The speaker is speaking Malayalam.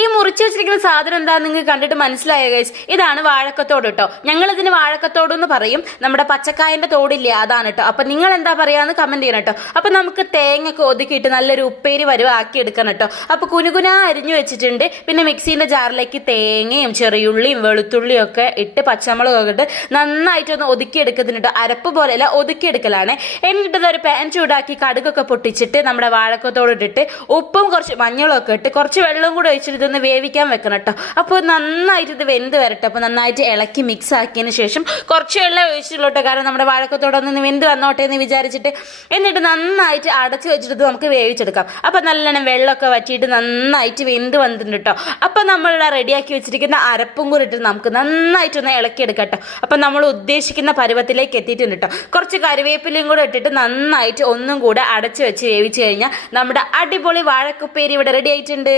ഈ മുറിച്ച് വെച്ചിരിക്കുന്ന സാധനം എന്താണെന്ന് നിങ്ങൾക്ക് കണ്ടിട്ട് മനസ്സിലായോ ഗൈസ്? ഇതാണ് വാഴക്കത്തോട് കേട്ടോ. ഞങ്ങൾ ഇതിന് വാഴക്കത്തോട് എന്ന് പറയും. നമ്മുടെ പച്ചക്കായന്റെ തോടില്ലേ, അതാണ് കേട്ടോ. അപ്പൊ നിങ്ങൾ എന്താ പറയാന്ന് കമന്റ് ചെയ്യണം കേട്ടോ. അപ്പൊ നമുക്ക് തേങ്ങ ഒക്കെ ഒതുക്കിയിട്ട് നല്ലൊരു ഉപ്പേരി ആക്കി എടുക്കണം കേട്ടോ. അപ്പൊ കുനുകുന അരിഞ്ഞു വെച്ചിട്ടുണ്ട്. പിന്നെ മിക്സീന്റെ ജാറിലേക്ക് തേങ്ങയും ചെറിയുള്ളിയും വെളുത്തുള്ളിയും ഒക്കെ ഇട്ട് പച്ചമുളകൊക്കെ ഇട്ട് നന്നായിട്ടൊന്ന് ഒതുക്കി എടുക്കുന്നുണ്ട്. അരപ്പ് പോലെയല്ല, ഒതുക്കിയെടുക്കലാണ്. എന്നിട്ട് ഒരു പാൻ ചൂടാക്കി കടുകൊക്കെ പൊട്ടിച്ചിട്ട് നമ്മുടെ വാഴക്കത്തോട് ഇട്ടിട്ട് ഉപ്പും കുറച്ച് മഞ്ഞളും ഒക്കെ ഇട്ട് കുറച്ച് വെള്ളം കൂടെ ഒഴിച്ചിട്ട് ഇതൊന്ന് വേവിക്കാൻ വെക്കണം കേട്ടോ. അപ്പോൾ നന്നായിട്ട് ഇത് വെന്ത് വരട്ടെ. അപ്പോൾ നന്നായിട്ട് ഇളക്കി മിക്സ് ആക്കിയതിന് ശേഷം കുറച്ച് വെള്ളം ഒഴിച്ചിട്ടുള്ളൂ, കാരണം നമ്മുടെ വാഴക്കത്തോടൊന്ന് വെന്ത് വന്നോട്ടെ എന്ന് വിചാരിച്ചിട്ട്. എന്നിട്ട് നന്നായിട്ട് അടച്ച് വെച്ചിട്ട് നമുക്ക് വേവിച്ചെടുക്കാം. അപ്പം നല്ലോണം വെള്ളമൊക്കെ വറ്റിയിട്ട് നന്നായിട്ട് വെന്ത് വന്നിട്ടുണ്ട് കേട്ടോ. അപ്പം നമ്മൾ റെഡിയാക്കി വെച്ചിരിക്കുന്ന അരപ്പും കൂടി ഇട്ട് നമുക്ക് നന്നായിട്ടൊന്ന് ഇളക്കിയെടുക്കാം കേട്ടോ. അപ്പം നമ്മൾ ഉദ്ദേശിക്കുന്ന പരുവത്തിലേക്ക് എത്തിയിട്ടുണ്ട് കേട്ടോ. കുറച്ച് കറിവേപ്പിലയും കൂടെ ഇട്ടിട്ട് നന്നായിട്ട് ഒന്നും കൂടെ അടച്ച് വെച്ച് വേവിച്ച് കഴിഞ്ഞാൽ നമ്മുടെ അടിപൊളി വാഴക്കുപ്പേരി ഇവിടെ റെഡി ആയിട്ടുണ്ട്.